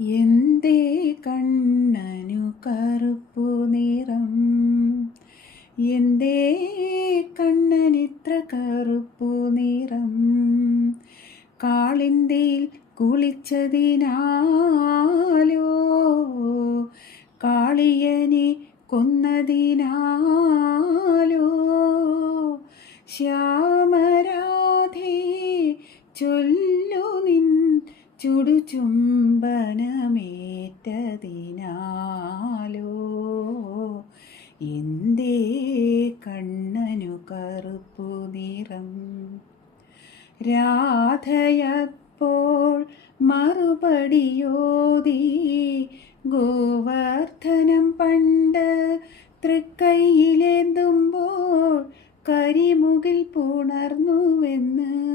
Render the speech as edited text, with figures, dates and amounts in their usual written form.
എന്തേ കണ്ണനു കറുപ്പു നിറം, എന്തേ കണ്ണനിത്ര കറുപ്പു നിറം? കാളിന്തിയിൽ കുളിച്ചതിനാലോ, കാളിയനെ കൊന്നതിനാലോ? ശ്യാമരാധേ ചൊല്ലു നിൻ ചുടുചുംബനമേറ്റതിനാലോ? എന്തേ കണ്ണനു കറുപ്പു നിറം? രാധയപ്പോൾ മറുപടിയോതി, ഗോവർദ്ധനം പണ്ട് തൃക്കൈയിലേന്തുമ്പോൾ കരിമുകിൽ പുണർന്നുവെന്ന്.